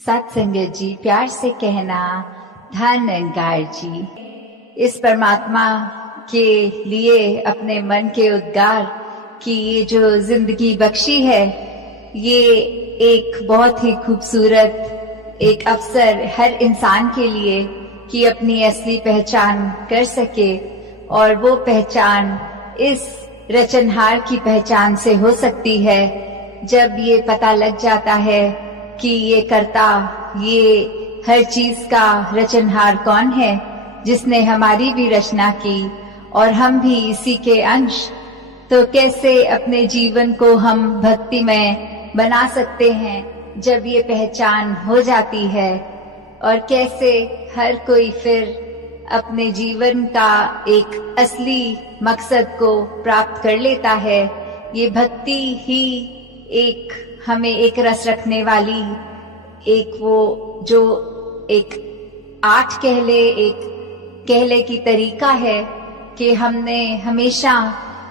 सत्संगत जी, प्यार से कहना धन अंगार जी। इस परमात्मा के लिए अपने मन के उद्गार की ये जो जिंदगी बख्शी है, ये एक बहुत ही खूबसूरत एक अवसर हर इंसान के लिए कि अपनी असली पहचान कर सके। और वो पहचान इस रचनहार की पहचान से हो सकती है जब ये पता लग जाता है कि ये कर्ता, ये हर चीज का रचनहार कौन है, जिसने हमारी भी रचना की और हम भी इसी के अंश। तो कैसे अपने जीवन को हम भक्तिमय बना सकते हैं जब ये पहचान हो जाती है, और कैसे हर कोई फिर अपने जीवन का एक असली मकसद को प्राप्त कर लेता है। ये भक्ति ही एक हमें एक रस रखने वाली, एक वो जो एक आर्ट कह ले की तरीका है कि हमने हमेशा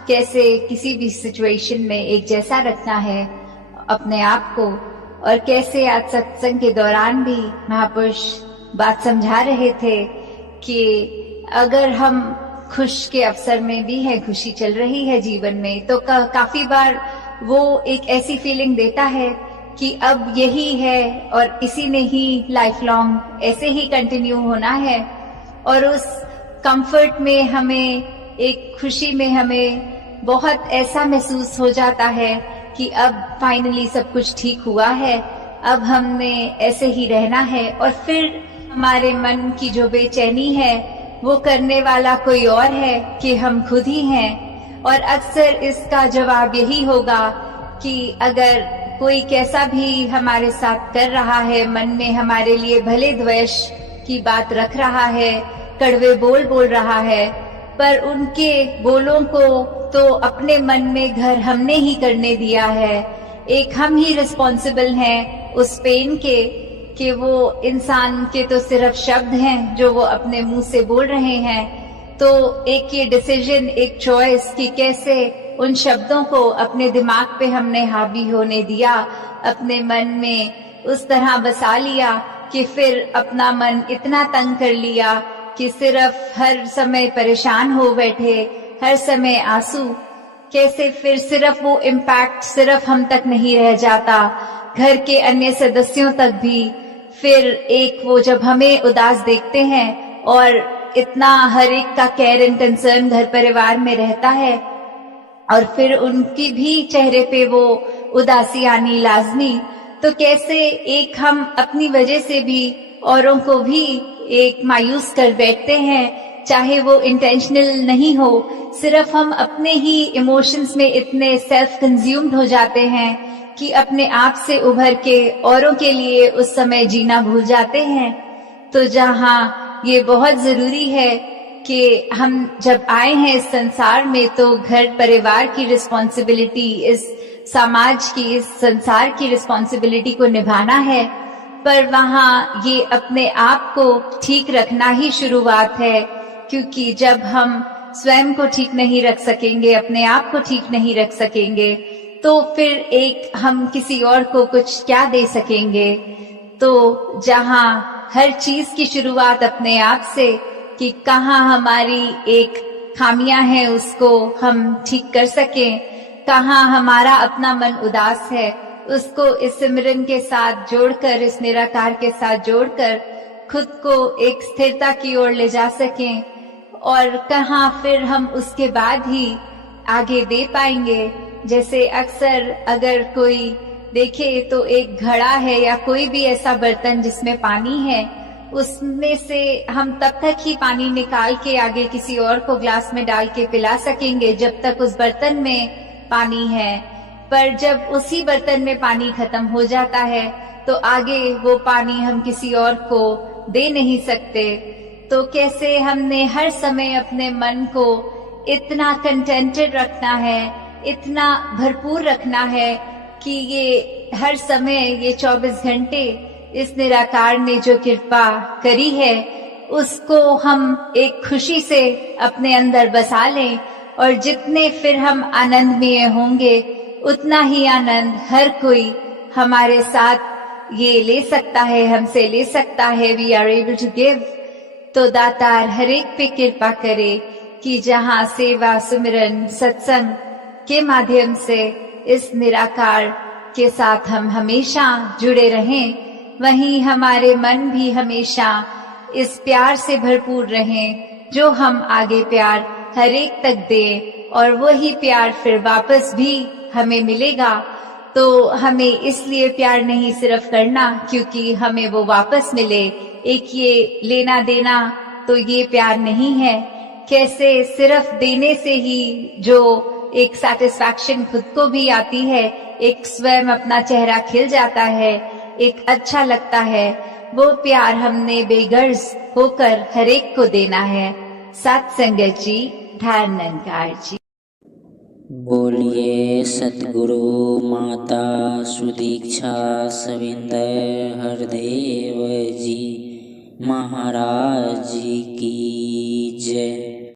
कैसे किसी भी सिचुएशन में एक जैसा रखना है अपने आप को। और कैसे आज सत्संग के दौरान भी महापुरुष बात समझा रहे थे कि अगर हम खुश के अवसर में भी है, खुशी चल रही है जीवन में, तो काफी बार वो एक ऐसी फीलिंग देता है कि अब यही है और इसी ने ही लाइफ लॉन्ग ऐसे ही कंटिन्यू होना है। और उस कंफर्ट में हमें, एक खुशी में हमें बहुत ऐसा महसूस हो जाता है कि अब फाइनली सब कुछ ठीक हुआ है, अब हमने ऐसे ही रहना है। और फिर हमारे मन की जो बेचैनी है वो करने वाला कोई और है कि हम खुद ही हैं। और अक्सर इसका जवाब यही होगा कि अगर कोई कैसा भी हमारे साथ कर रहा है, मन में हमारे लिए भले द्वेष की बात रख रहा है, कड़वे बोल रहा है, पर उनके बोलों को तो अपने मन में घर हमने ही करने दिया है। एक हम ही रिस्पॉन्सिबल हैं उस पेन के, कि वो इंसान के तो सिर्फ शब्द हैं जो वो अपने मुंह से बोल रहे हैं। तो एक ये डिसीजन, एक चॉइस कि कैसे उन शब्दों को अपने दिमाग पे हमने हावी होने दिया, अपने मन में उस तरह बसा लिया कि फिर अपना मन इतना तंग कर लिया कि सिर्फ हर समय परेशान हो बैठे, हर समय आंसू। कैसे फिर सिर्फ वो इम्पैक्ट सिर्फ हम तक नहीं रह जाता, घर के अन्य सदस्यों तक भी। फिर एक वो जब हमें उदास देखते हैं और इतना हर एक का केयर एंड कंसर्न घर परिवार में रहता है, और फिर उनकी भी चेहरे पे वो उदासी आनी लाजमी, तो कैसे एक हम अपनी वजह से भी औरों को भी एक मायूस कर बैठते हैं, चाहे वो इंटेंशनल नहीं हो। सिर्फ हम अपने ही इमोशंस में इतने सेल्फ कंज्यूम्ड हो जाते हैं कि अपने आप से उभर के औरों के लिए उस समय जीना भूल जाते हैं। तो जहाँ ये बहुत जरूरी है कि हम जब आए हैं इस संसार में, तो घर परिवार की रिस्पॉन्सिबिलिटी, इस समाज की, इस संसार की रिस्पॉन्सिबिलिटी को निभाना है। पर वहाँ ये अपने आप को ठीक रखना ही शुरुआत है, क्योंकि जब हम स्वयं को ठीक नहीं रख सकेंगे, अपने आप को ठीक नहीं रख सकेंगे, तो फिर एक हम किसी और को कुछ क्या दे सकेंगे। तो जहाँ हर चीज की शुरुआत अपने आप से, कि कहाँ हमारी एक खामियां हैं उसको हम ठीक कर सकें, कहाँ हमारा अपना मन उदास है उसको इस सिमरन के साथ जोड़कर, इस निराकार के साथ जोड़कर खुद को एक स्थिरता की ओर ले जा सकें, और कहाँ फिर हम उसके बाद ही आगे दे पाएंगे। जैसे अक्सर अगर कोई देखे तो एक घड़ा है या कोई भी ऐसा बर्तन जिसमें पानी है, उसमें से हम तब तक ही पानी निकाल के आगे किसी और को ग्लास में डाल के पिला सकेंगे जब तक उस बर्तन में पानी है। पर जब उसी बर्तन में पानी खत्म हो जाता है तो आगे वो पानी हम किसी और को दे नहीं सकते। तो कैसे हमने हर समय अपने मन को इतना कंटेंटेड रखना है, इतना भरपूर रखना है कि ये हर समय, ये 24 घंटे इस निराकार ने जो कृपा करी है उसको हम एक खुशी से अपने अंदर बसा लें। और जितने फिर हम आनंद में होंगे, उतना ही आनंद हर कोई हमारे साथ ये ले सकता है, हमसे ले सकता है, we are able to give. तो दातार हर एक पे कृपा करे कि जहाँ सेवा सुमिरन सत्संग के माध्यम से इस निराकार के साथ हम हमेशा जुड़े रहें, वहीं हमारे मन भी हमेशा इस प्यार से भरपूर रहें जो हम आगे प्यार हर एक तक दें, और वही प्यार फिर वापस भी हमें मिलेगा। तो हमें इसलिए प्यार नहीं सिर्फ करना क्योंकि हमें वो वापस मिले, एक ये लेना देना तो ये प्यार नहीं है। कैसे सिर्फ देने से ही जो एक सैटिस्फैक्शन खुद को भी आती है, एक स्वयं अपना चेहरा खिल जाता है, एक अच्छा लगता है, वो प्यार हमने बेगर्ज होकर हर एक को देना है। सत्संगत जी, ध्यान निरंकार जी। बोलिए सतगुरु माता सुदीक्षा सविंदर हरदेव जी महाराज की जय।